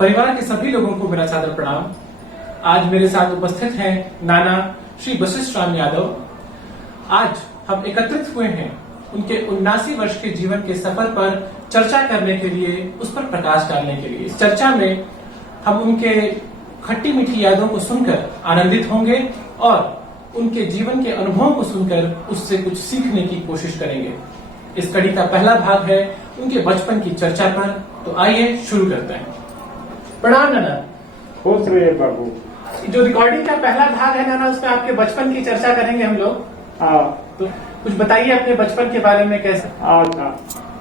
परिवार के सभी लोगों को मेरा सादर प्रणाम। आज मेरे साथ उपस्थित हैं नाना श्री वशिष्ठ राम यादव। आज हम एकत्रित हुए हैं उनके 79 वर्ष के जीवन के सफर पर चर्चा करने के लिए, उस पर प्रकाश डालने के लिए। इस चर्चा में हम उनके खट्टी मीठी यादों को सुनकर आनंदित होंगे और उनके जीवन के अनुभवों को सुनकर उससे कुछ सीखने की कोशिश करेंगे। इस कड़ी का पहला भाग है उनके बचपन की चर्चा पर, तो आइए शुरू करते हैं। प्रणाम नाना। खुश रहिए बाबू। जो रिकॉर्डिंग का पहला भाग है नाना, उसमें आपके बचपन की चर्चा करेंगे हम लोग। तो कुछ बताइए अपने बचपन के बारे में। कैसे? अच्छा,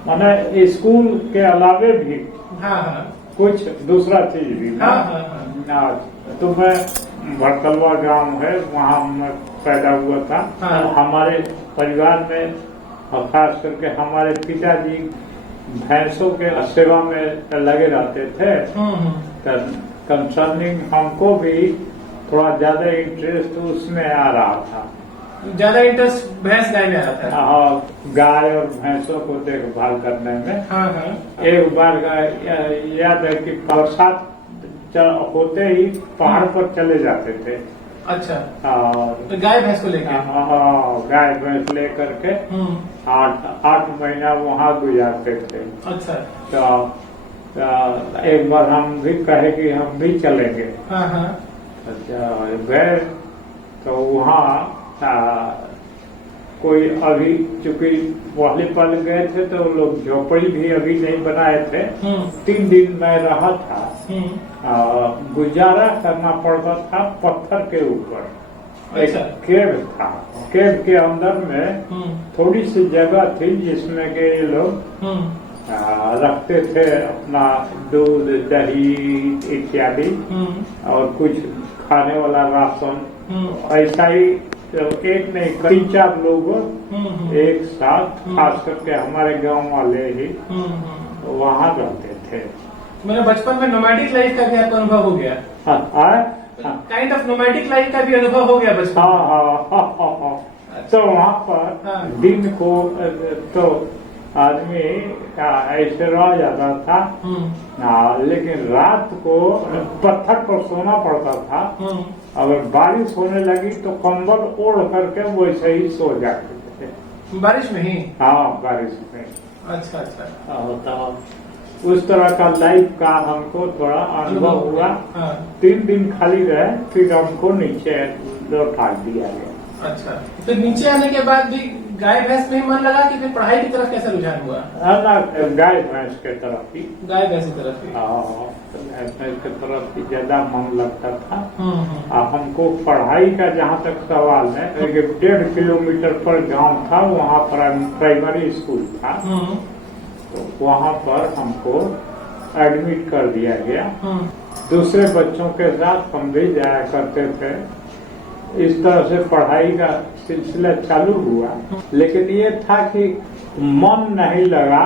मैंने स्कूल के अलावे भी हाँ कुछ दूसरा चीज भी। हाँ। तो मैं भड़कलवा गांव है, वहाँ मैं पैदा हुआ था। हाँ। हमारे परिवार में और खास करके हमारे पिताजी भैंसों के सेवा में लगे रहते थे। कंसर्निंग हमको भी थोड़ा ज्यादा इंटरेस्ट उसमें आ रहा था। ज्यादा इंटरेस्ट भैंस गाय में आ रहा था। हाँ, गाय और भैंसों को देखभाल करने में। हाँ। एक बार याद है कि बरसात होते ही पहाड़ पर चले जाते थे। अच्छा। और गाय भैंस को लेकर? गाय भैंस लेकर के 8 महीना वहाँ गुजारते थे। अच्छा। तो एक बार हम भी कहे कि हम भी चलेंगे। हाँ। अच्छा, गए तो वहाँ कोई अभी चूंकि पहले पल गए थे तो लोग झोपड़ी भी अभी नहीं बनाए थे। 3 दिन मैं रहा था। गुजारा करना पड़ता था पत्थर के ऊपर। अच्छा। एक केव था, केव के अंदर में थोड़ी सी जगह थी जिसमें के ये लोग रखते थे अपना दूध, दही इत्यादि और कुछ खाने वाला राशन। ऐसा ही एक नहीं, 3-4 लोग एक साथ, खास करके हमारे गांव वाले ही वहाँ रहते थे। मेरे बचपन में नोमैडिक लाइफ का भी आपको अनुभव हो गया? काइंड ऑफ नोमैडिक लाइफ का भी अनुभव हो गया बचपन? हाँ। तो वहाँ पर दिन को तो आदमी ऐसे रह जाता था। लेकिन रात को पत्थर पर सोना पड़ता था। अगर बारिश होने लगी तो कंबल ओढ़ करके वैसे ही सो जाते थे। बारिश में ही? हाँ, बारिश में। अच्छा। तो उस तरह का लाइफ का हमको थोड़ा अनुभव हुआ। 3 दिन खाली रहे, फिर हमको नीचे लौटा दिया गया। अच्छा, फिर नीचे आने के बाद भी गाय भैंस में ही मन लगा कि फिर पढ़ाई की तरफ कैसा रुझान हुआ? गाय भैंस के तरफ ही। गाय भैंस की तरफ ही? गाय भैंस के तरफ ही ज्यादा मन लगता था। हमको पढ़ाई का जहाँ तक सवाल है, 1.5 किलोमीटर पर गांव था, वहाँ पर प्राइमरी स्कूल था। तो वहाँ पर हमको एडमिट कर दिया गया। दूसरे बच्चों के साथ हम भी जाया करते थे। इस तरह से पढ़ाई का सिलसिला चालू हुआ। लेकिन ये था कि मन नहीं लगा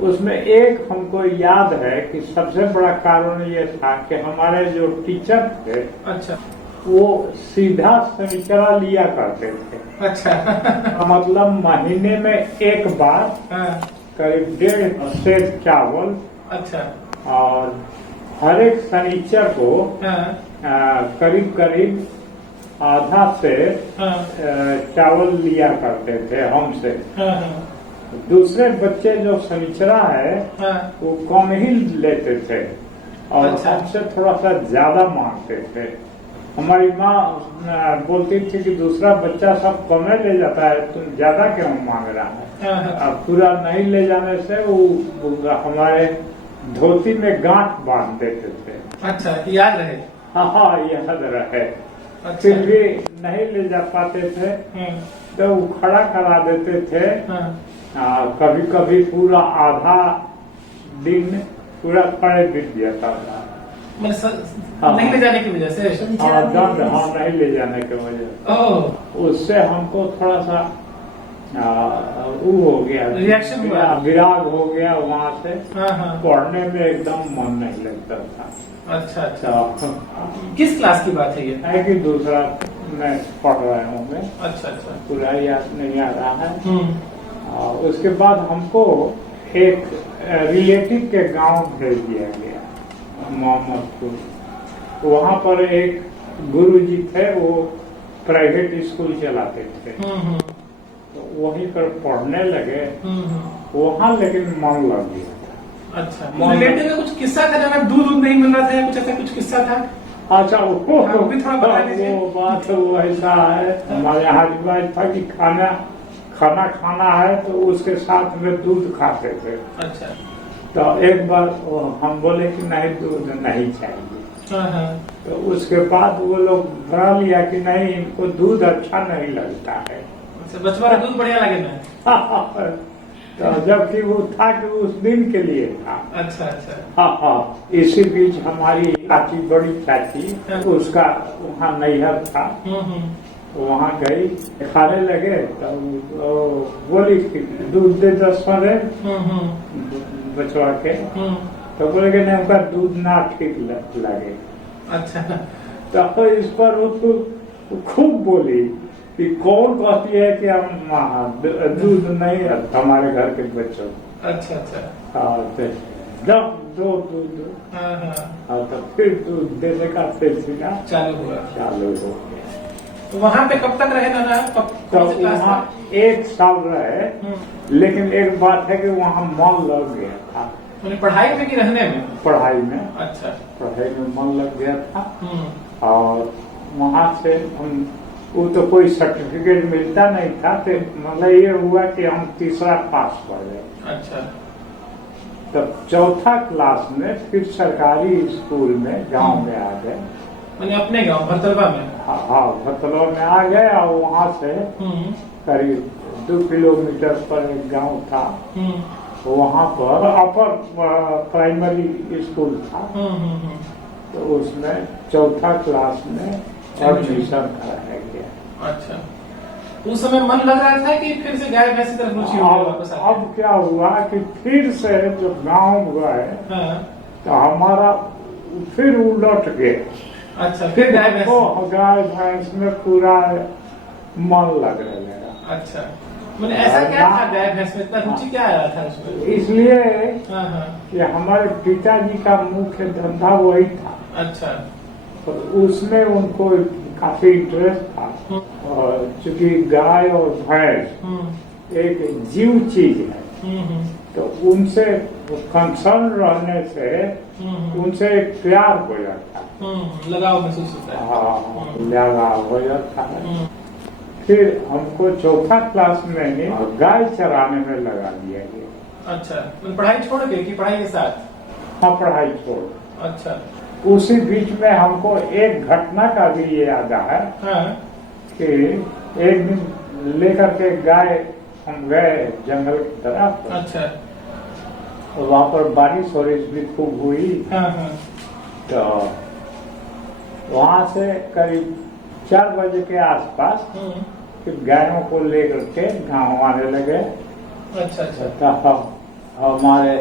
उसमें। एक हमको याद है कि सबसे बड़ा कारण ये था कि हमारे जो टीचर थे, अच्छा, वो सीधा शनिचरा लिया करते थे। अच्छा। मतलब महीने में एक बार करीब 1.5 सेर चावल। अच्छा। और हर एक शनिचर को करीब आधा से चावल लिया करते थे हमसे। दूसरे बच्चे जो शनिचरा है वो कम ही लेते थे और हमसे थोड़ा सा ज्यादा मांगते थे। हमारी माँ बोलती थी कि दूसरा बच्चा सब कमे ले जाता है, तुम ज्यादा क्यों मांग रहा है? अब पूरा नहीं ले जाने से वो हमारे धोती में गांठ बांध देते थे। अच्छा, याद रहे? हाँ, याद रहे। अच्छा। फिर भी नहीं ले जा पाते थे तो वो खड़ा करा देते थे। कभी कभी पूरा आधा दिन पूरा खड़े बीत जाता था। नहीं ले जाने की वजह से? नहीं ले जाने की वजह। उससे हमको थोड़ा सा वो हो गया, रिएक्शन हुआ, विराग हो गया वहाँ से। पढ़ने में एकदम मन नहीं लगता था। अच्छा। किस क्लास की बात है ये? है कि दूसरा मैं पढ़ रहा हूँ मैं। अच्छा। पूरा याद नहीं आ रहा है। उसके बाद हमको एक रिलेटिव के गांव भेज दिया गया मोहम्मदपुर। वहाँ पर एक गुरुजी थे, वो प्राइवेट स्कूल चलाते थे, तो वहीं पर पढ़ने लगे। वहाँ लेकिन मन लग गया था। अच्छा, रिलेटिव में कुछ किस्सा था जब दूध नहीं मिल रहा था या कुछ ऐसा कुछ किस्सा था? अच्छा, वो भी थोड़ा बता दीजिए। वो बात वो ऐसा है, हमारे यहाँ रिवाज था कि खाना खाना है तो उसके साथ में दूध खाते थे। अच्छा, तो एक बार हम बोले कि नहीं, दूध नहीं चाहिए। तो उसके बाद वो लोग बना लिया कि नहीं, इनको दूध अच्छा नहीं लगता है। बचपन में दूध बढ़िया लगे ना। तो जबकि वो था कि उस दिन के लिए था। अच्छा अच्छा। हाँ, इसी बीच हमारी चाची, बड़ी चाची, उसका वहाँ नैहर था, वहाँ गई, खाने लगे तो बोली कि दूध दे 10 मरे बचवा के। तो बोले कि नहीं, उनका दूध ना ठीक लगे। अच्छा। तो इस पर वो खूब बोली कि कौन कहती है कि हम दूध नहीं हमारे घर के बच्चों। अच्छा अच्छा। हाँ, जब दो दूध, तो फिर दूध देने का सिलसिला चालू हो गया। तो वहाँ पे कब तक रहे ना? तो वहाँ 1 साल रहे, लेकिन एक बात है कि वहाँ मन लग गया था। पढ़ाई में कि रहने में? पढ़ाई में। अच्छा, पढ़ाई में मन लग गया था। और वहाँ से हम, वो तो कोई सर्टिफिकेट मिलता नहीं था, तो मतलब ये हुआ कि हम तीसरा पास कर गए। अच्छा। तब चौथा क्लास में फिर सरकारी स्कूल में गांव में आ गए। मैंने अपने गांव भतलवा में? हाँ, भतलवा में आ गए। और वहाँ से करीब 2 किलोमीटर पर एक गांव था, वहाँ पर अपर प्राइमरी स्कूल था। तो उसमें चौथा क्लास में एडमिशन कराया गया। अच्छा, उस समय मन लग रहा था कि फिर से गाय भैंस की तरफ रुचि हो गई? अब क्या हुआ कि फिर से जो गांव गए, तो हमारा फिर उलट गए। अच्छा, फिर गाय भैंस में पूरा मन लगने लगा। अच्छा, मैंने ऐसा क्या था गाय भैंस में, इतना रुचि क्या आया था उसमें? इसलिए कि हमारे पिताजी का मुख्य धंधा वही था। अच्छा। तो उसमें उनको काफी इंटरेस्ट था। और चूंकि गाय और भैंस एक जीव चीज है, तो उनसे कंसर्न रहने से उनसे एक प्यार हो जाता है, लगाव महसूस होता है। हाँ, लगाव हो जाता है। फिर हमको चौथा क्लास में गाय चराने में लगा दिया गया। अच्छा, पढ़ाई छोड़ के कि पढ़ाई के साथ? हाँ, पढ़ाई छोड़। अच्छा। उसी बीच में हमको एक घटना का भी याद है। कि एक दिन लेकर के गाय हम गए जंगल की तरफ। अच्छा। तो वहाँ पर बारिश भी खूब हुई। तो वहाँ से करीब 4 बजे के आसपास फिर गायों को लेकर के गाँव आने लगे। अच्छा अच्छा। तो हमारे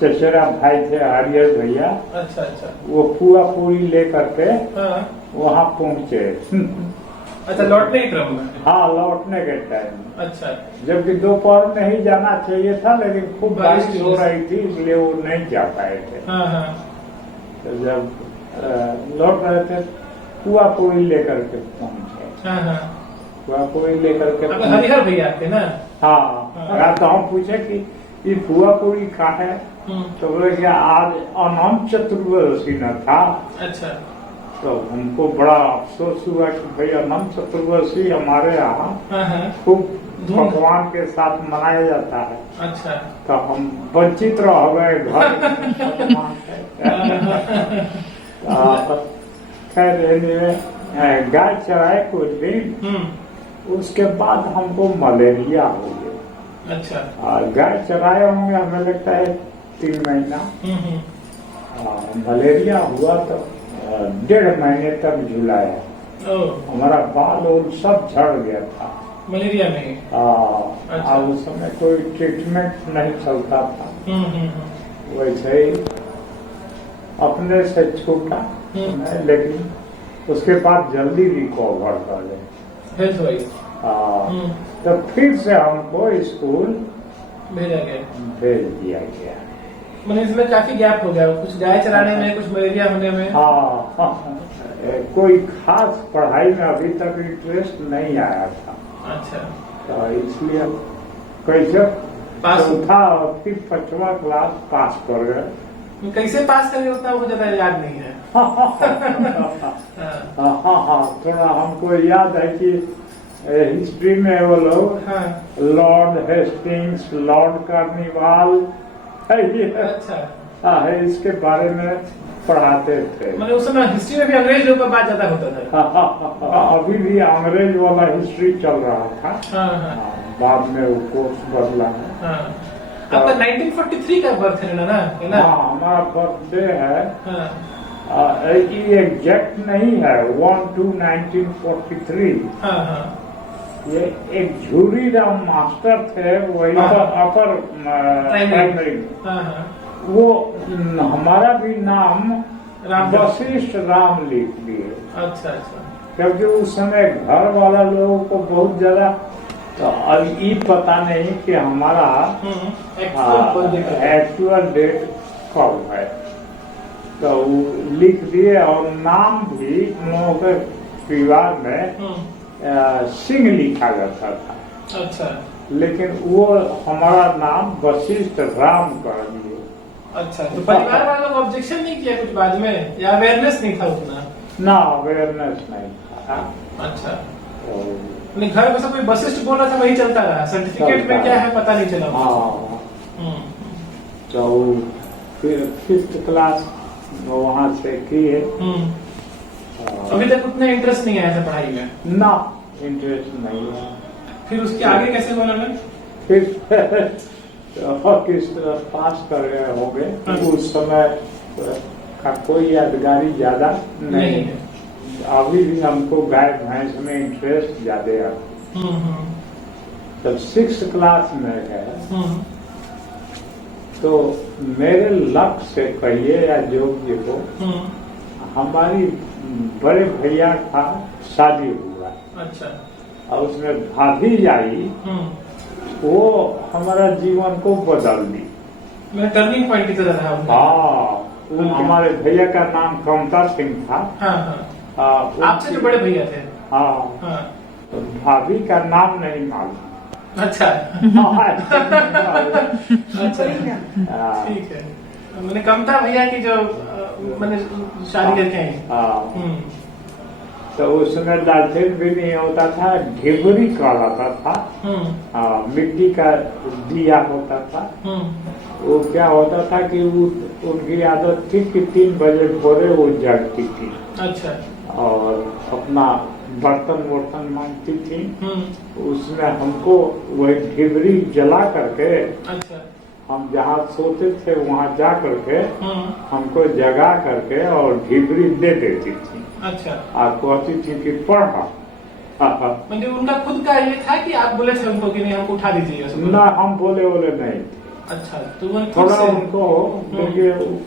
चचेरा भाई थे, हरियर भैया। अच्छा अच्छा। वो पुआ पूरी लेकर के वहाँ पहुँचे। अच्छा, लौटने के क्रम में? हाँ, लौटने के टाइम। अच्छा। जबकि दोपहर में ही जाना चाहिए था, लेकिन खूब बारिश हो रही थी, इसलिए वो नहीं जा पाए थे। तो जब लौट रहे थे, पुआ पूरी लेकर के पहुँचे। पुआ पूरी लेकर के हरिहर भैया थे ना? हाँ। तो हम पूछे कि ये पुआ पूरी कहाँ है? तो बोले कि आज अनंत चतुर्दशी न था। अच्छा। तो हमको बड़ा अफसोस हुआ कि भाई अनंत चतुर्दशी हमारे यहाँ खूब भगवान के साथ मनाया जाता है। अच्छा। तो हम वंचित रह गए घर। खैर, गाय चराए कुछ दिन, उसके बाद हमको मलेरिया हो गया। अच्छा। और गाय चराए होंगे हमें लगता है 3 महीना। मलेरिया हुआ तो 1.5 महीने तक झुलाया। हमारा बाल और सब झड़ गया था मलेरिया में। अच्छा। उस समय कोई ट्रीटमेंट नहीं चलता था। वैसे ही अपने से छूटा, लेकिन उसके बाद जल्दी रिकवर कर ले। Health wise. तो फिर से हमको स्कूल भेजा गया, भेज दिया गया। मैंने इसमें काफी गैप हो गया, कुछ गाय चलाने में, कुछ मलेरिया होने में। हाँ, कोई खास पढ़ाई में अभी तक इंटरेस्ट नहीं आया था। अच्छा, तो इसलिए कैसे पास चौथा और फिर 5वां क्लास पास कर गए। कैसे पास करें उतना मुझे ज्यादा याद नहीं है। हाँ, थोड़ा हमको याद है कि हिस्ट्री में वो लोग लॉर्ड हेस्टिंग्स, लॉर्ड कार्निवाल अच्छा, है, इसके बारे में पढ़ाते थे। मतलब उस समय हिस्ट्री में भी अंग्रेज लोगों का बात ज्यादा होता था। अभी भी अंग्रेज वाला हिस्ट्री चल रहा था। बाद में वो कोर्स बदला है। आपका 1943 का बर्थ है ना? हाँ, हमारा बर्थडे है, एग्जैक्ट नहीं है, 1/2/1943। ये एक झूरी राम मास्टर थे, वही अपर प्राइमरी। वो हमारा भी नाम वशिष्ठ राम लिख दिए। अच्छा अच्छा, क्योंकि उस समय घर वाला लोगों को बहुत ज्यादा तो अब ये पता नहीं कि हमारा एक्चुअल डेट कब है, तो वो लिख दिए। और नाम भी हम लोगों के परिवार में सिंह लिखा जाता था। अच्छा, लेकिन वो हमारा नाम वशिष्ठ राम कर दिए। अच्छा, तो परिवार वालों को ऑब्जेक्शन नहीं किया कुछ बाद में, या अवेयरनेस नहीं था उतना? ना, अवेयरनेस नहीं था। अच्छा, तो घर में सब कोई वशिष्ठ बोल रहा था, वही चलता रहा, सर्टिफिकेट में क्या है पता नहीं चला। तो फिर 5th क्लास वहाँ से किए। अभी तक उतना इंटरेस्ट नहीं आया था पढ़ाई में? ना, इंटरेस्ट नहीं है। फिर उसके आगे कैसे हुआ ना? फिर किस पास कर गए हो गए। उस समय का कोई यादगारी ज्यादा नहीं है। अभी भी हमको गाय भैंस में इंटरेस्ट ज्यादा है। जब 6th क्लास में गए तो मेरे लक से कहिए या जो भी हो, हमारी बड़े भैया का शादी हुआ। अच्छा, और उसमें भाभी आई, वो हमारा जीवन को बदल दी। मेरा टर्निंग पॉइंट की तरह था। हाँ, हमारे भैया का नाम कमता सिंह था। आपसे जो बड़े भैया थे? हाँ, तो भाभी का नाम नहीं मालूम। अच्छा, अच्छा, ठीक है। मैंने कमता भैया की जो मैंने शादी करके आई। तो उसमें लालटेन भी नहीं होता था, ढिबरी कहलाता था। मिट्टी का दिया होता था। वो क्या होता था कि उनकी आदत थी कि 3 बजे भोरे वो जगती थी। अच्छा, और अपना बर्तन मांगती थी। उसमें हमको वही ढिबरी जला करके, अच्छा, हम जहाँ सोते थे वहाँ जा करके हमको जगा करके और ढिबरी दे देती थी। अच्छा, आप कहती थी कि पढ़ा। मतलब उनका खुद का ये था कि आप बोले थे उनको कि नहीं हमको उठा दीजिए? ना, हम बोले नहीं। अच्छा, तो वो थोड़ा उनको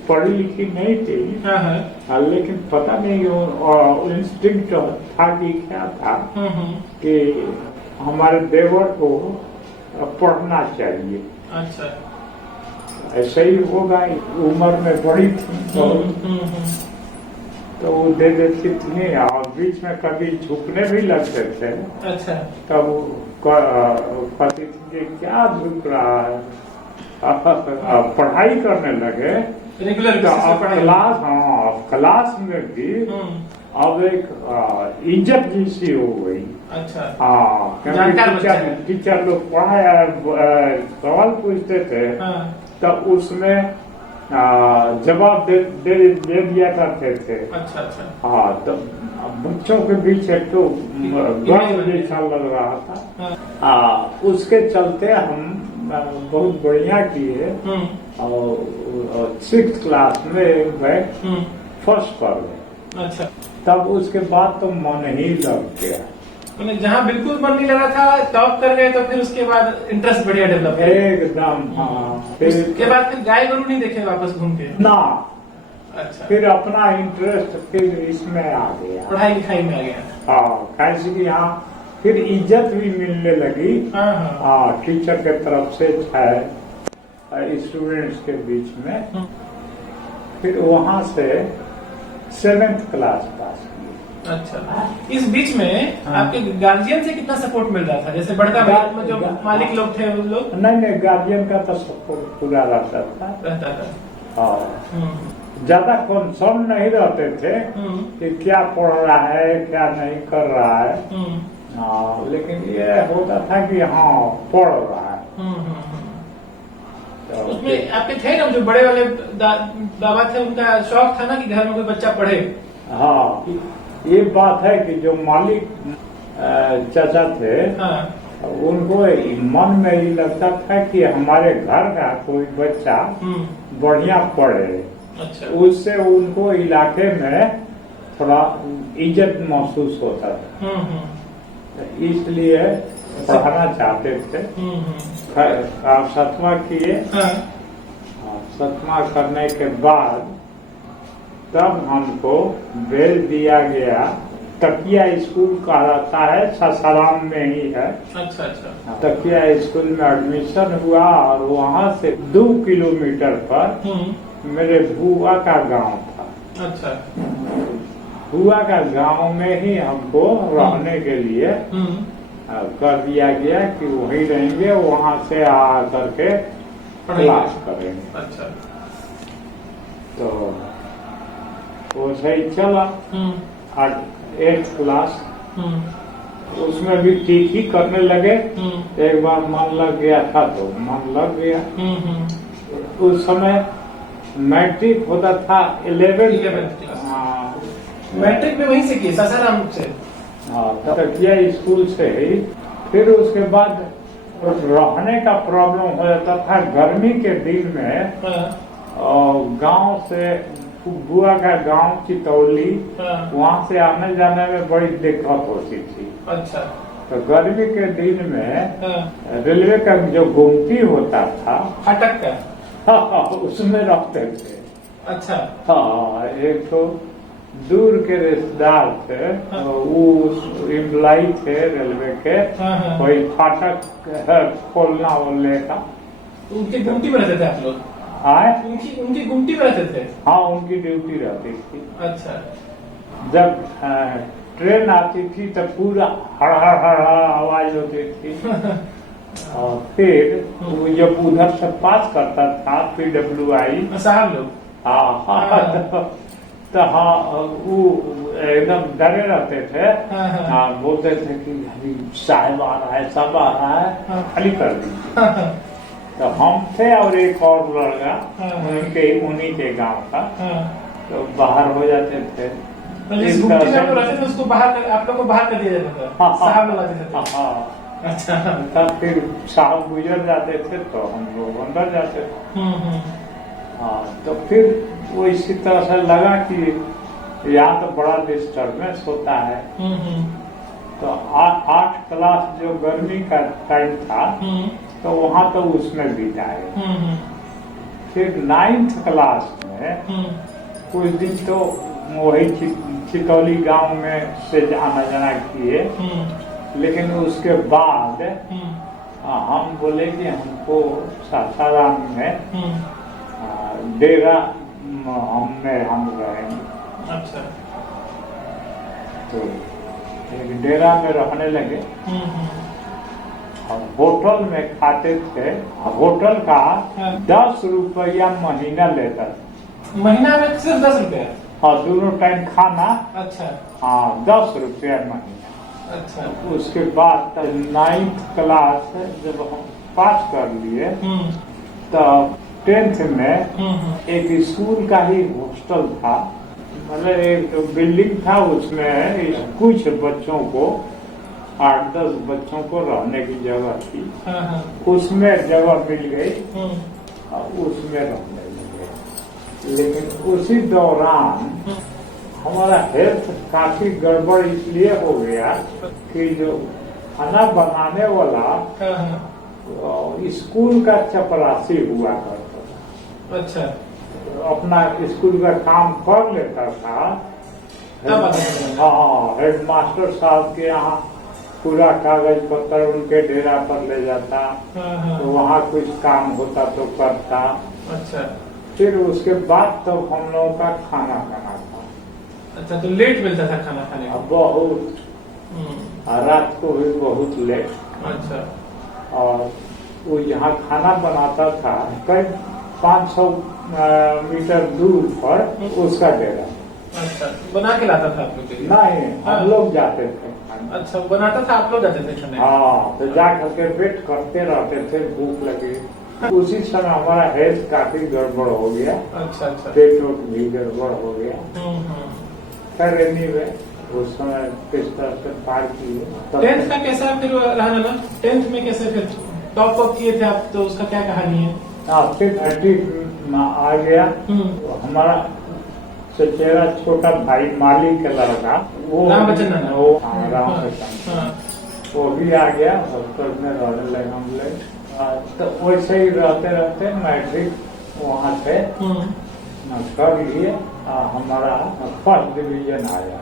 पढ़ी लिखी नहीं थी। लेकिन पता नहीं इंस्टिंक्ट था कि क्या था कि हमारे देवर को पढ़ना चाहिए। अच्छा, ऐसा ही होगा, उम्र में बड़ी थी तो वो दे देती थी। और बीच में कभी झुकने भी लगते थे। अच्छा, तब कहती थी कि क्या झुक रहा है, पढ़ाई करने लगे रेगुलर क्लास में भी। अब एक इज्जत जैसी हो गई। अच्छा, हाँ, क्योंकि टीचर लोग पढ़ाया सवाल पूछते थे तो उसमें जवाब दे दिया करते थे। अच्छा अच्छा, हाँ, तो बच्चों के बीच एक तो गर्व जैसा लग रहा था। उसके चलते हम बहुत बढ़िया किए और 6th क्लास में मैं फर्स्ट कर गए। अच्छा, तब उसके बाद तो मन ही लग गया। जहाँ बिल्कुल मन नहीं लगा था टॉप कर गए तो फिर उसके बाद इंटरेस्ट बढ़िया डेवलप एकदम। हाँ, फिर उसके बाद फिर गाय गरु नहीं देखे वापस घूम के ना। अच्छा, फिर अपना इंटरेस्ट फिर इसमें आ गया, पढ़ाई लिखाई में आ गया। हाँ, कैसे कि यहाँ फिर इज्जत भी मिलने लगी। हाँ, टीचर के तरफ से है स्टूडेंट्स के बीच में। फिर वहां से 7th क्लास पास की। अच्छा, इस बीच में आपके गार्जियन से कितना सपोर्ट मिल रहा था? जैसे बड़का भाई में जो मालिक लोग थे उन लोग? नहीं, गार्जियन का तो सपोर्ट पूरा रहता था। हाँ, ज्यादा कंसर्न नहीं रहते थे कि क्या पढ़ रहा है क्या नहीं कर रहा है। हाँ, लेकिन ये होता था कि हाँ पढ़ रहा है। तो उसमें आपके थे ना जो बड़े वाले बाबा थे, उनका शौक था ना कि घर में कोई बच्चा पढ़े। हाँ, ये बात है कि जो मालिक चाचा थे, उनको मन में ये लगता था कि हमारे घर का कोई बच्चा बढ़िया पढ़े। अच्छा। उससे उनको इलाके में थोड़ा इज्जत महसूस होता था, इसलिए पढ़ाना चाहते थे। आप 7वां किए। 7वां करने के बाद तब हमको भेज दिया गया, तकिया स्कूल कहा जाता है, सासाराम में ही है। अच्छा। तकिया स्कूल में एडमिशन हुआ और वहाँ से 2 किलोमीटर पर मेरे बुआ का गांव था। अच्छा। बुआ का गांव में ही हमको रहने के लिए कर दिया गया कि वहीं रहेंगे, वहाँ से आ करके क्लास करेंगे। अच्छा। तो वो सही चला। 8th क्लास उसमें भी ठीक ही करने लगे। एक बार मन लग गया था तो मन लग गया। उस समय मैट्रिक होता था 11th क्लास। मैट्रिक में वहीं से किए, सासाराम से। हाँ, तकिया स्कूल से ही। फिर उसके बाद रहने का प्रॉब्लम हो जाता था गर्मी के दिन में। गांव से बुआ का गांव चितौली, वहाँ से आने जाने में बड़ी दिक्कत होती थी। अच्छा। तो गर्मी के दिन में रेलवे का जो गुमटी होता था, फाटक का, उसमें रखते थे। अच्छा। हाँ, एक तो दूर के रिश्तेदार थे, वो एम्प्लॉई थे रेलवे के, कोई फाटक खोलना वोलने का। उनकी गुमटी में रहते थे आप लोग? उनकी गुमटी में रहते थे? हाँ, उनकी ड्यूटी रहती थी। अच्छा। जब ट्रेन आती थी तो पूरा हड़ हड़ हड़ आवाज होती थी। और फिर जब उधर से पास करता था PWI साहब लोग, तो हाँ वो एकदम डरे रहते थे। हाँ, बोलते थे कि अभी साहब आ रहा है, सब आ रहा है, खाली कर दीजिए। तो हम थे और एक और लड़का उन्हीं के गांव का, तो बाहर हो जाते थे। इस गुमटी में रहते थे, उसको बाहर, आप लोग को बाहर कर दिया जाता था। साहब लोग आते थे। अच्छा। तब फिर साहब गुजर जाते थे तो हम लोग अंदर जाते थे। हाँ, तो फिर वो इसी तरह से लगा कि यहाँ तो बड़ा डिस्टर्बेंस होता है। तो 8 क्लास जो गर्मी का टाइम था, तो वहाँ तो उसमें बिताए। फिर 9th क्लास में कुछ दिन तो वही चितौली गांव में से आना जाना किए। लेकिन उसके बाद हम बोले कि हमको सासाराम में डेरा हम रहेंगे। अच्छा। तो एक डेरा में रहने लगे। हम होटल में खाते थे। होटल का 10 रुपया महीना लेता था। महीना में सिर्फ 10 रुपया? हाँ, दोनों टाइम खाना। अच्छा। हाँ, 10 रुपया महीना। अच्छा। उसके बाद 9th क्लास जब हम पास कर लिए, तब 10th में एक स्कूल का ही हॉस्टल था। मतलब एक बिल्डिंग था, उसमें कुछ बच्चों को 8-10 बच्चों को रहने की जगह थी। उसमें जगह मिल गई और उसमें रहने लगे। लेकिन उसी दौरान हमारा हेल्थ काफी गड़बड़ इसलिए हो गया कि जो खाना बनाने वाला स्कूल का चपरासी हुआ करता था। अच्छा। अपना स्कूल का काम कर लेता था। हाँ, हेडमास्टर साहब के यहाँ पूरा कागज पत्र उनके डेरा पर ले जाता। तो वहाँ कुछ काम होता तो करता। अच्छा। फिर उसके बाद तो हम लोगों का खाना बना था। अच्छा, तो लेट मिलता था खाना खाने को? बहुत, रात को भी बहुत लेट। अच्छा। और वो यहाँ खाना बनाता था करीब 500 मीटर दूर पर उसका डेरा। अच्छा, बना के लाता था आप लोग के लिए? नहीं, हम लोग जाते थे। अच्छा, बनाता था, आप लोग जाते थे खाने? हाँ, तो जा करके वेट करते रहते थे, भूख लगी। उसी समय हमारा हेल्थ काफी गड़बड़ हो गया। अच्छा अच्छा। पेट वोट भी गड़बड़ हो गया। खैर एनीवे उस समय किस तरह से पार किए। 10th का कैसा फिर रहा ना? 10th में कैसे फिर टॉप अप किए थे आप, तो उसका क्या कहानी है? फिर 30 आ गया। हमारा चचेरा छोटा भाई मालिक का लड़का, वो राम बच्चन नाना। राम बच्चन, वो भी आ गया। हॉस्टल में रहने लगे हम लोग। तो वैसे ही रहते रहते मैट्रिक वहाँ से कर लिए। हमारा फर्स्ट डिवीजन आया।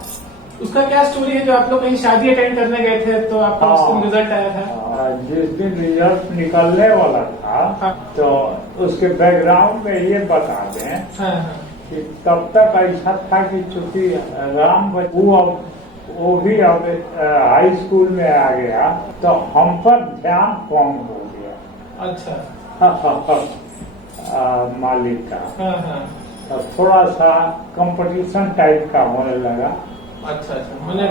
उसका क्या स्टोरी है? जो आप लोग कहीं शादी अटेंड करने गए थे तो आपका उस दिन रिजल्ट आया था? जिस दिन रिजल्ट निकलने वाला था, तो उसके बैकग्राउंड में ये बता दें कि तब तक ऐसा था कि चूंकि राम वो भी अब हाई स्कूल में आ गया, तो हम पर ध्यान कम हो गया। अच्छा। मालिक का तो थोड़ा सा कंपटीशन टाइप का होने लगा। अच्छा अच्छा, मैंने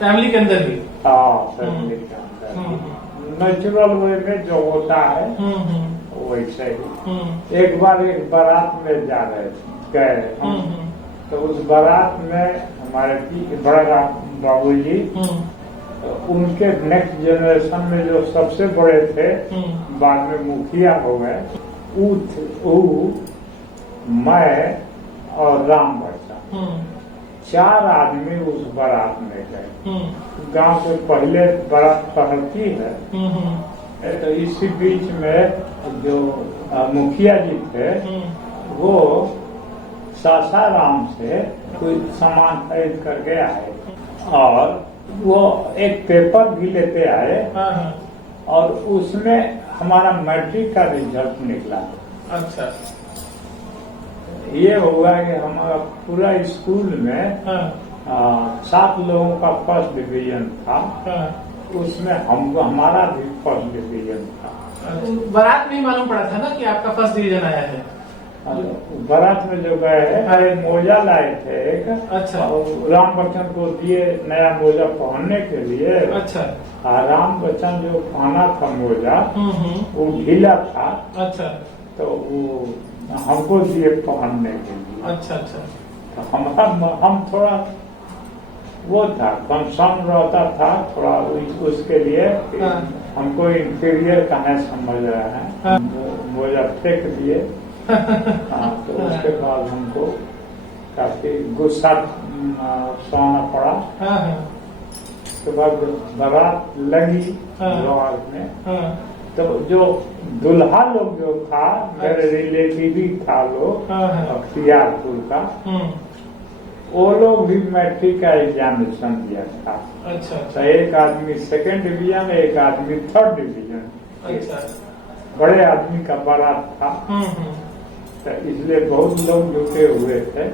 फैमिली के अंदर भी? हाँ, फैमिली के अंदर नेचुरल वे में जो होता है वैसे ही। एक बार एक बारात में गए तो उस बारात में हमारे बड़ा बाबूजी, उनके नेक्स्ट जनरेशन में जो सबसे बड़े थे, बाद में मुखिया हो गए, मैं और राम बच्चन, 4 आदमी उस बारात में गए। गांव के पहले बारात पहुंची है। तो इसी बीच में जो मुखिया जी थे, वो सासाराम से कोई सामान खरीद करके आए और वो एक पेपर भी लेते आए और उसमें हमारा मैट्रिक का रिजल्ट निकला। अच्छा। ये होगा कि हमारा पूरा स्कूल में 7 लोगों का फर्स्ट डिवीजन था। उसमें हमारा भी फर्स्ट डिवीजन था। बारात में ही मालूम पड़ा था ना कि आपका फर्स्ट डिवीजन आया है? बारात में जो गए हैं, मोजा लाए थे एक। अच्छा। राम बच्चन को दिए नया मोजा पहनने के लिए। अच्छा। राम बच्चन जो पहना था मोजा, वो ढीला था। अच्छा। तो वो हमको दिए पहनने के लिए। अच्छा अच्छा। तो हम थोड़ा वो था, कंसर्न रहता था थोड़ा उसके लिए। हमको इंफीरियर कहाँ समझ रहा है। मोजा फेंक दिए। तो उसके बाद हमको काफी गुस्सा सहना पड़ा। उसके बाद बारात लगी लोहार में, तो जो दूल्हा लोग जो था, मेरे रिलेटिव ही था लोग अख्तियारपुर का, वो लोग भी मैट्रिक का एग्जामिनेशन दिया था। अच्छा। तो एक आदमी 2nd डिवीजन, एक आदमी 3rd डिवीजन। अच्छा। बड़े आदमी का बारात था, तो इसलिए बहुत लोग जुटे हुए थे।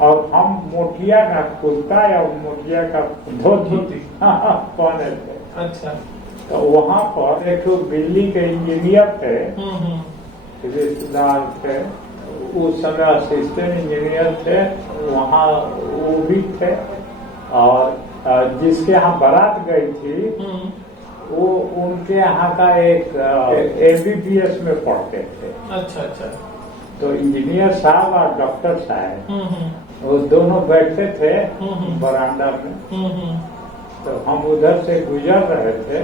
और हम मोटिया का कुर्ता या मोटिया का धोती पहने थे। अच्छा। तो वहाँ पर एक दिल्ली के इंजीनियर थे, रिश्तेदार थे, उस समय असिस्टेंट इंजीनियर थे, वहाँ वो भी थे। और जिसके यहाँ बारात गई थी, वो उनके यहाँ का एक MBBS में पढ़ते थे। अच्छा अच्छा। तो इंजीनियर साहब और डॉक्टर साहब, वो दोनों बैठे थे बरामदा में। तो हम उधर से गुजर रहे थे,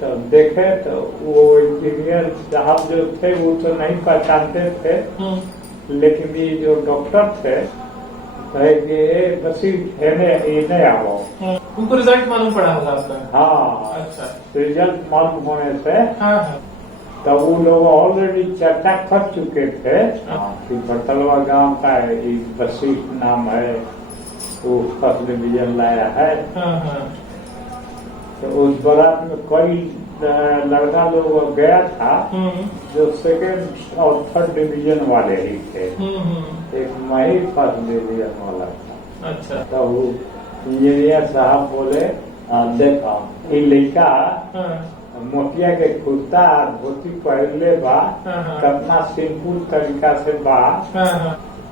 तो देखे तो वो इंजीनियर साहब जो थे वो तो नहीं पहचानते थे, लेकिन ये जो डॉक्टर थे कहे कि बस इन्हें आओ। उनको रिजल्ट मालूम पड़ा होगा आपका? हाँ। अच्छा। रिजल्ट मालूम होने से तो वो लोग ऑलरेडी चर्चा कर चुके थे कि बटलवा गांव का वशिष्ठ नाम है, वो फर्स्ट डिवीजन लाया है। तो उस बारात में कई लड़का लोग गया था जो सेकेंड और थर्ड डिवीजन वाले ही थे। एक मही फर्स्ट डिवीजन वाला था। अच्छा। तो वो इंजीनियर साहब बोले देखा ये लड़का मोतिया के कुर्ता धोती पहले बा, कितना सिंपल तरीका से बा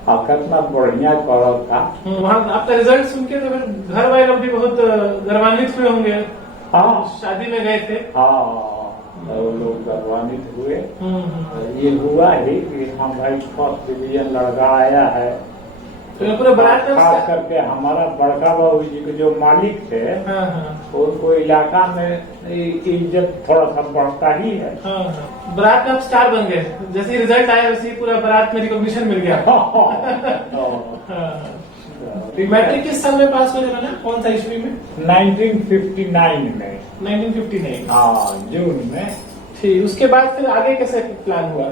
और कितना बढ़िया करो था। वहाँ आपका रिजल्ट सुन के तो फिर घर वाले लोग भी बहुत गर्वान्वित हुए होंगे। हाँ, शादी में गए थे। हाँ, तो लोग गर्वान्वित हुए। ये हुआ ही कि हम भाई फर्स्ट डिवीजन लड़का आया है। तो पूरे बारात में खास करके हमारा बड़का बाबू जी के जो मालिक थे, उनको इलाका में इज्जत थोड़ा सा बढ़ता ही है। बारात में आप स्टार बन गए, जैसे रिजल्ट आया वैसे ही पूरा बारात में रिकॉग्निशन मिल गया। मैट्रिक किस साल में पास हुए ना, कौन सा ईस्वी में? 1959 में। 1959। हाँ, जून में। ठीक, उसके बाद फिर आगे कैसे प्लान हुआ?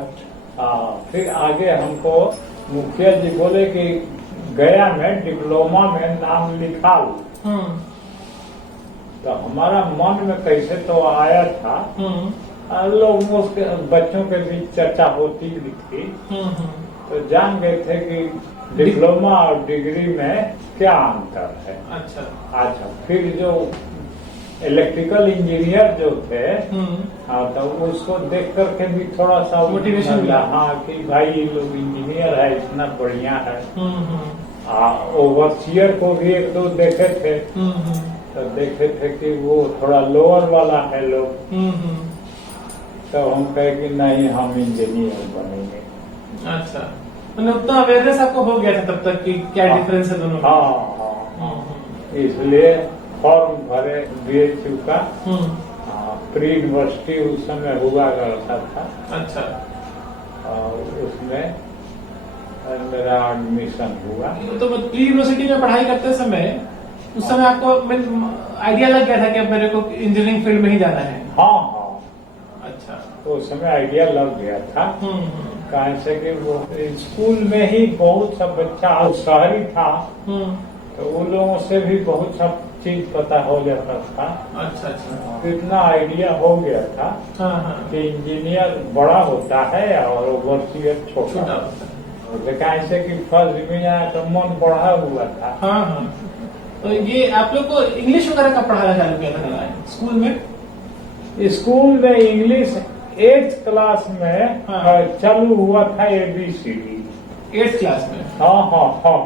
फिर आगे हमको मुखिया जी बोले कि गया में डिप्लोमा में नाम लिखा लो। तो हमारा मन में कैसे तो आया था, लोगों के बच्चों के बीच चर्चा होती भी थी। तो जान गए थे कि डिप्लोमा और डिग्री में क्या अंतर है। अच्छा, फिर जो इलेक्ट्रिकल इंजीनियर जो थे, तो उसको देख करके भी थोड़ा सा मोटिवेशन मिला। हाँ, कि भाई ये लोग इंजीनियर है, इतना बढ़िया है। ओवरसियर को भी एक दो देखे थे, तो देखे थे कि वो थोड़ा लोअर वाला है लोग। तो हम कहे कि नहीं, हम इंजीनियर बनेंगे। अच्छा, मतलब उतना अवेयरनेस आपको हो गया था तब तक कि क्या डिफरेंस है दोनों? हाँ, इसलिए फॉर्म भरे BHU का। प्री यूनिवर्सिटी उस समय हुआ करता था। अच्छा। और उसमें मेरा एडमिशन हुआ। तो प्री यूनिवर्सिटी में पढ़ाई करते समय उस समय आपको आइडिया लग गया था कि अब मेरे को इंजीनियरिंग फील्ड में ही जाना है? हाँ। अच्छा, तो उस समय आइडिया लग गया था। कहा से कि वो स्कूल में ही बहुत सा बच्चा शहरी था, तो उन लोगों से भी बहुत सा चीज पता हो जाता था। अच्छा। इतना आइडिया हो गया था कि इंजीनियर बड़ा होता है और ओवरसियर छोटा होता है। कैसे कि फर्स्ट डिवीजन तो मन बढ़ा हुआ था। तो ये आप लोग को इंग्लिश वगैरह का पढ़ाना चालू किया था स्कूल में? स्कूल में इंग्लिश 8th क्लास में चालू हुआ था, ABCD 8th क्लास में। हाँ।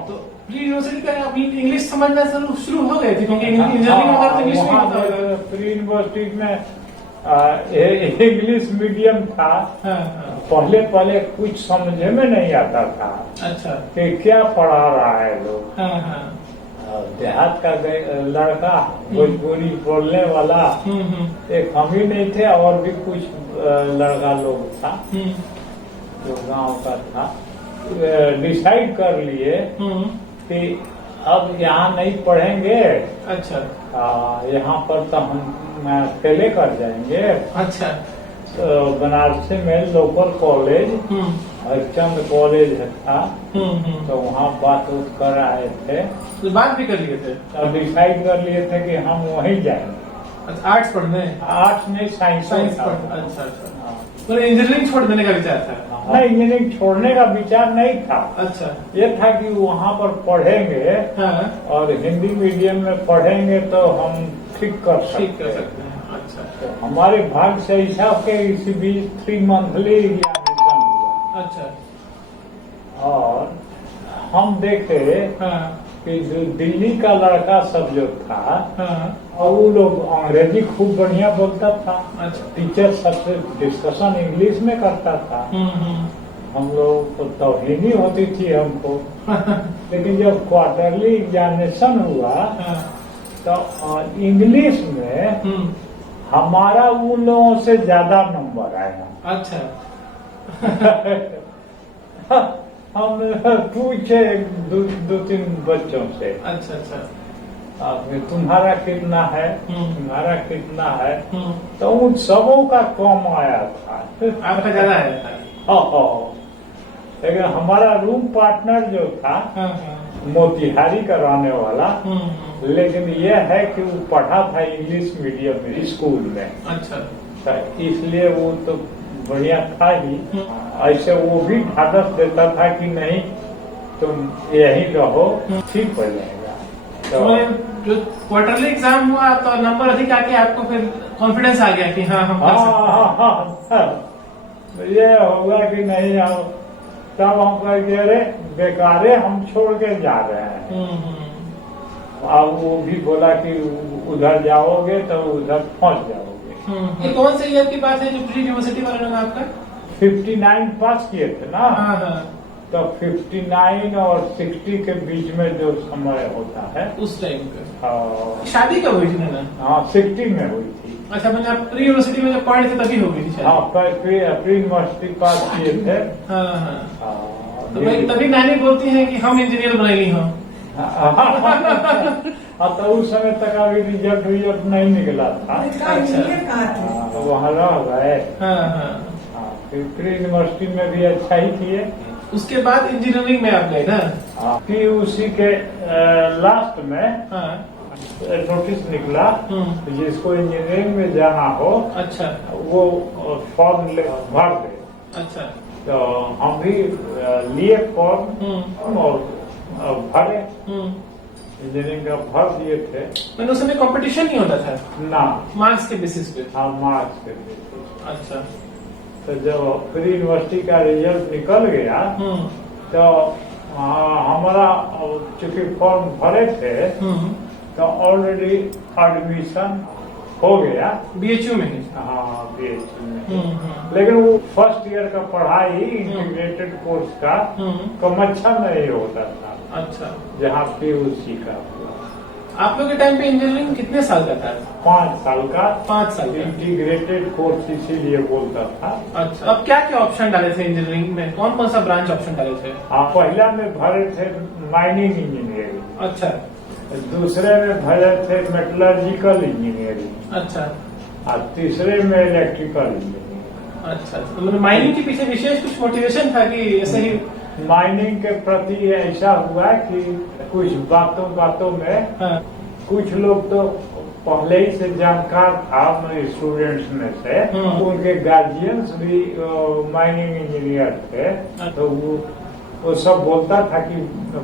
तो प्री यूनिवर्सिटी का अभी इंग्लिश समझना शुरू हो गए थे, क्योंकि इंजीनियरिंग वगैरह तो इंग्लिश में होता है। प्री यूनिवर्सिटी में इंग्लिश मीडियम था। पहले कुछ समझे में नहीं आता था। अच्छा। कि क्या पढ़ा रहा है लोग। देहात का लड़का भोजपुरी बोलने वाला एक हम ही नहीं थे, और भी कुछ लड़का लोग था जो गांव का था। डिसाइड कर लिए कि अब यहाँ नहीं पढ़ेंगे। अच्छा। यहाँ पर तो हम अकेले कर जाएंगे। अच्छा। तो बनारसी में लोकल कॉलेज हरिचंद कॉलेज था, तो वहाँ बात कर आए थे। तो बात भी कर लिए थे? तो डिसाइड कर लिए थे कि हम वहीं जाएंगे। अच्छा, आर्ट्स पढ़ने? आर्ट्स नहीं, साइंस पढ़ने। अच्छा। तो इंजीनियरिंग छोड़ देने का विचार था? नहीं, इंजीनियरिंग छोड़ने का विचार नहीं था। अच्छा। ये था कि वहाँ पर पढ़ेंगे और हिंदी मीडियम में पढ़ेंगे तो हम ठीक कर सकते हैं। अच्छा। तो हमारे भाग से ऐसा के इसी बीच 3 मंथली एग्जामिनेशन हुआ। अच्छा। और हम देखे कि जो दिल्ली का लड़का सब जो था, और वो लोग अंग्रेजी खूब बढ़िया बोलता था। अच्छा। टीचर सबसे डिस्कशन इंग्लिश में करता था। हम लोग को तो हिंदी होती थी हमको। लेकिन जब क्वार्टरली एग्जामिनेशन हुआ तो इंग्लिश में हमारा उन लोगों से ज्यादा नंबर आया। अच्छा। हम पूछे 2-3 बच्चों से। अच्छा। तुम्हारा कितना है, तुम्हारा कितना है, तो उन सबों का कम आया था। आपका ज्यादा आया था? लेकिन हमारा रूम पार्टनर जो था मोतिहारी का रहने वाला, लेकिन यह है कि वो पढ़ा था इंग्लिश मीडियम में स्कूल में। अच्छा। तो इसलिए वो तो बढ़िया था ही। ऐसे वो भी ढाढ़स देता था कि नहीं तुम यही रहो, ठीक हो जाएगा। तो जो क्वार्टरली एग्जाम हुआ तो नंबर अधिक आके आपको फिर कॉन्फिडेंस आ गया कि हाँ हम कर सकते हैं। ये होगा कि नहीं आओ, तब हम कहेंगे अरे बेकारे हम छोड़ के जा रहे हैं। अब वो भी बोला कि उधर जाओगे तो उधर पहुंच जाओगे। ये कौन से ईयर की बात है जो प्री यूनिवर्सिटी वाला ने आपका 59 पास किए थे ना। हाँ। तो 59 और 60 के बीच में जो समय होता है उस टाइम पे। हाँ। शादी कब हुई थी ना? हाँ 60 में हुई थी। अच्छा, मैंने आप प्री यूनिवर्सिटी में जब पढ़े थे तभी हो गई थी शादी? हाँ प्री यूनिवर्सिटी पास किए थे। हाँ। तो भाई तभी नानी बोलती है कि हम इंजीनियर बनेगी हम। तो उस समय तक अभी रिजल्ट नहीं निकला था। अच्छा। वहाँ रह गए। प्री यूनिवर्सिटी में भी अच्छा ही किए। उसके बाद इंजीनियरिंग में आप गए ना? फिर उसी के लास्ट में नोटिस निकला जिसको इंजीनियरिंग में जाना हो। अच्छा। वो फॉर्म भर दे। अच्छा। तो हम भी लिए फॉर्म और भरे, इंजीनियरिंग का भर दिए थे। मैंने उस समय कंपटीशन नहीं होता था ना, मार्क्स के बेसिस पे? हाँ मार्क्स के बेसिस। अच्छा। तो जब प्री यूनिवर्सिटी का रिजल्ट निकल गया तो हमारा चूंकि फॉर्म भरे थे तो ऑलरेडी एडमिशन हो गया बीएचयू में। हाँ बीएचयू में। लेकिन वो फर्स्ट ईयर का पढ़ाई इंटीग्रेटेड कोर्स का कमच्छा नहीं होता था। अच्छा। जहाँ पीयूसी का हुआ। आप लोग के टाइम पे इंजीनियरिंग कितने साल का था? 5 साल का। 5 साल इंटीग्रेटेड कोर्स इसीलिए बोलता था। अच्छा। अब क्या क्या ऑप्शन डाले थे इंजीनियरिंग में? कौन कौन सा ब्रांच ऑप्शन डाले थे? पहला में भरे थे माइनिंग इंजीनियरिंग। अच्छा। दूसरे में भरे थे मेटलर्जिकल इंजीनियरिंग। अच्छा। और तीसरे में इलेक्ट्रिकल इंजीनियरिंग। अच्छा। तो मतलब माइनिंग के पीछे विशेष कुछ मोटिवेशन था कि ऐसे ही? माइनिंग के प्रति ऐसा हुआ कि कुछ बातों में कुछ लोग तो पहले ही से जानकार था स्टूडेंट्स में से, उनके गार्जियंस भी माइनिंग इंजीनियर थे। तो वो सब बोलता था कि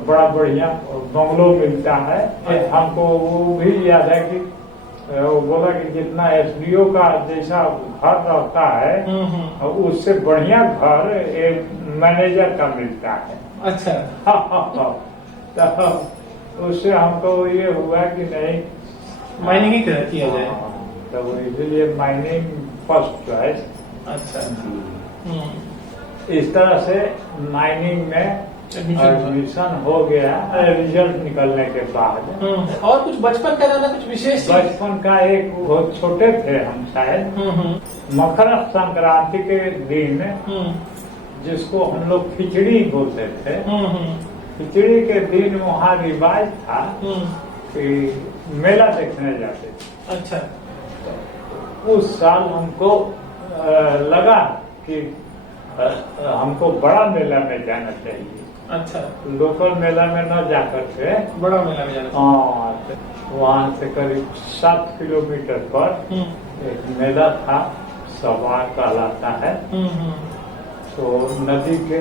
बड़ा बढ़िया बंगलो मिलता है। हमको वो भी याद है कि वो बोला कि जितना एसडीओ का जैसा घर रहता है उससे बढ़िया घर एक मैनेजर का मिलता है। अच्छा। तो उससे हमको ये हुआ कि नहीं माइनिंग ही किया जाए। तो इसलिए माइनिंग फर्स्ट चॉइस। अच्छा। इस तरह से माइनिंग में एडमिशन हो गया रिजल्ट निकलने के बाद। और कुछ बचपन का ज्यादा कुछ विशेष? बचपन का एक बहुत छोटे थे हम शायद, मकर संक्रांति के दिन जिसको हम लोग खिचड़ी बोलते थे, खिचड़ी के दिन वहाँ रिवाज था कि मेला देखने जाते थे। अच्छा। तो उस साल हमको लगा कि हमको बड़ा मेला में जाना चाहिए। अच्छा। लोकल मेला में न जाकर के बड़ा मेला में जाना। हाँ। वहाँ से करीब 7 किलोमीटर पर एक मेला था, सवार कहलाता है। तो नदी के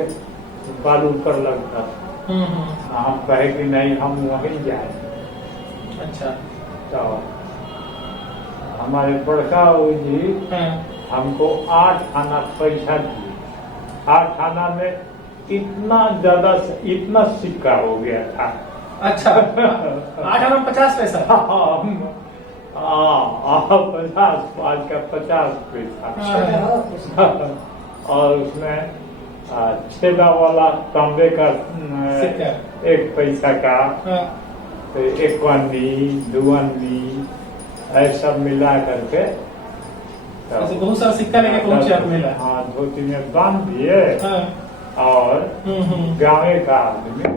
बालू पर लगता था। हम कहे कि नहीं हम वहीं जाए। अच्छा। तो हमारे बड़का जी हमको 8 आना पैसा दिए। 8 आना में इतना सिक्का हो गया था। अच्छा। 8 आना 50 पैसा? हाँ 50, आज का 50 पैसा। और उसमें छेदा वाला तांबे का 1 पैसा का, 1 अन्नी 2 अन्नी ऐसा मिला करके बहुत सारा सिक्का लेके पहुंचे आप मेला? हाँ, धोती में बांध दिए। और गाँव का आदमी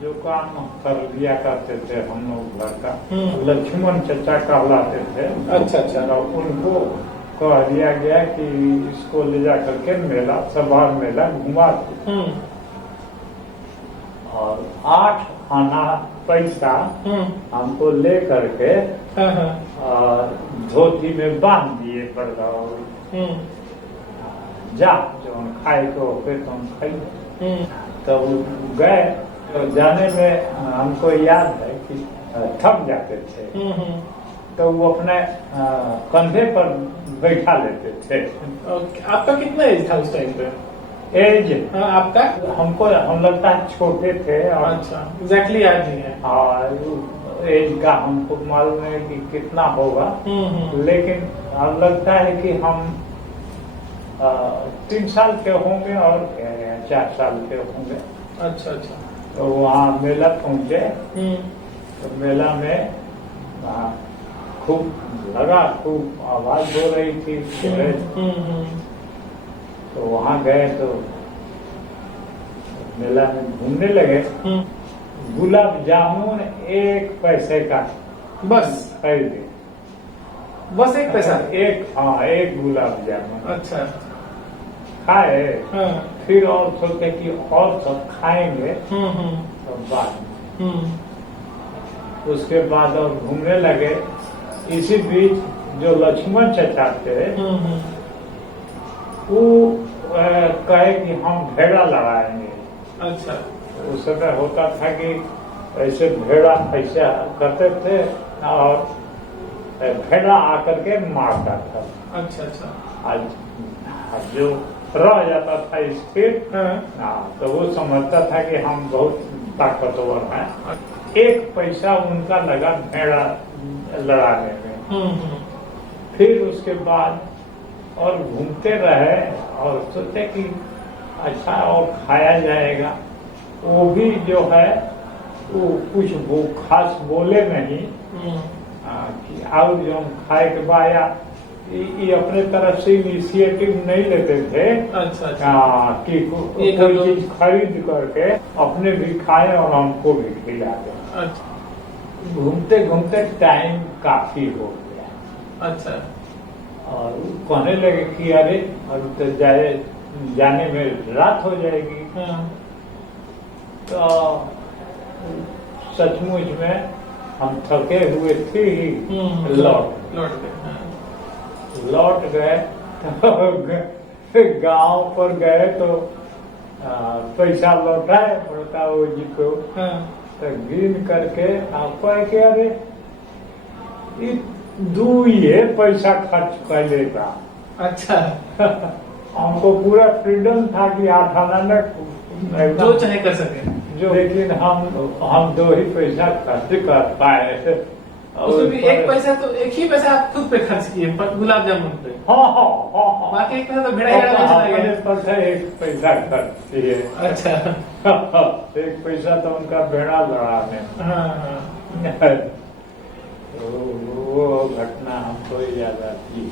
जो काम कर दिया करते थे हम लोग घर का, लक्ष्मण चचा कहलाते थे। अच्छा अच्छा। तो उनको कह दिया गया कि इसको ले जा करके मेला, सवार मेला घुमा दे। और 8 खाना पैसा हमको ले करके धोती में बांध दिए पड़ता जा जो खाए तो फिर तुम खाइए। तो गए तो जाने में हमको याद है कि थक जाते थे तो वो अपने कंधे पर बैठा लेते थे। आपका कितना एज था उस टाइम पे? एज आपका? हम लगता है छोटे थे और अच्छा एग्जैक्टली याद नहीं है। और एज का हमको मालूम है कि कितना होगा, लेकिन हम लगता है कि हम 3 साल के होंगे और 4 साल के होंगे। अच्छा अच्छा। तो वहाँ मेला पहुँचे तो मेला में खूब लगा, खूब आवाज हो रही थी। तो वहाँ गए तो मेला में घूमने लगे। गुलाब जामुन 1 पैसे का बस खरीदे। बस 1 पैसा? एक गुलाब जामुन। अच्छा। खाए फिर और सोचे कि और सब खाएंगे तो बाद में। उसके बाद और घूमने लगे। इसी बीच जो लक्ष्मण चचा थे वो कहे कि हम भेड़ा लड़ाएंगे। अच्छा। उस समय होता था कि ऐसे भेड़ा ऐसा करते थे और भेड़ा आकर के मारता था। अच्छा अच्छा। आज जो रह जाता था स्थिर तो वो समझता था कि हम बहुत ताकतवर हैं। 1 पैसा उनका लगा भेड़ा लड़ाने में। फिर उसके बाद और घूमते रहे और सोचे कि अच्छा और खाया जाएगा। वो भी जो है वो कुछ वो खास बोले नहीं कि आओ जो हम खाए के बाद ये अपने तरफ से इनिशिएटिव नहीं लेते थे। अच्छा। कि कोई चीज खरीद करके अपने भी खाए और हमको भी खिला दे। अच्छा। घूमते घूमते टाइम काफी हो गया। अच्छा। और कहने लगे कि अरे अब तो जाने में रात हो जाएगी। तो सचमुच में हम थके हुए थे ही लौट गए। तो गांव पर गए तो पैसा लौटाए पड़ता वो जी को। तो गिन करके आपको है कि अरे 2 ये पैसा खर्च कर लेता। अच्छा। हमको पूरा फ्रीडम था कि 8 आना में जो चाहे कर सके जो, लेकिन हम 2 ही पैसा खर्च कर पाए। उसमें भी 1 पैसा तो 1 ही पैसा आप खुद पे खर्च किए गुलाब जामुन पे। हाँ। बाकी 1 पैसा तो भेड़ा ही चला गया। पर से 1 पैसा खर्च किए। अच्छा। 1 पैसा तो उनका भेड़ा लड़ाने। वो घटना हमको याद आती।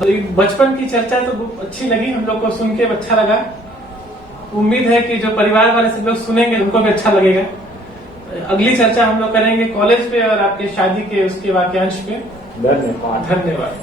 तो बचपन की चर्चा तो अच्छी लगी हम लोग को, सुन के अच्छा लगा। उम्मीद है कि जो परिवार वाले सब लोग सुनेंगे उनको भी अच्छा लगेगा। अगली चर्चा हम लोग करेंगे कॉलेज पे और आपके शादी के उसके वाक्यांश पे। धन्यवाद। धन्यवाद।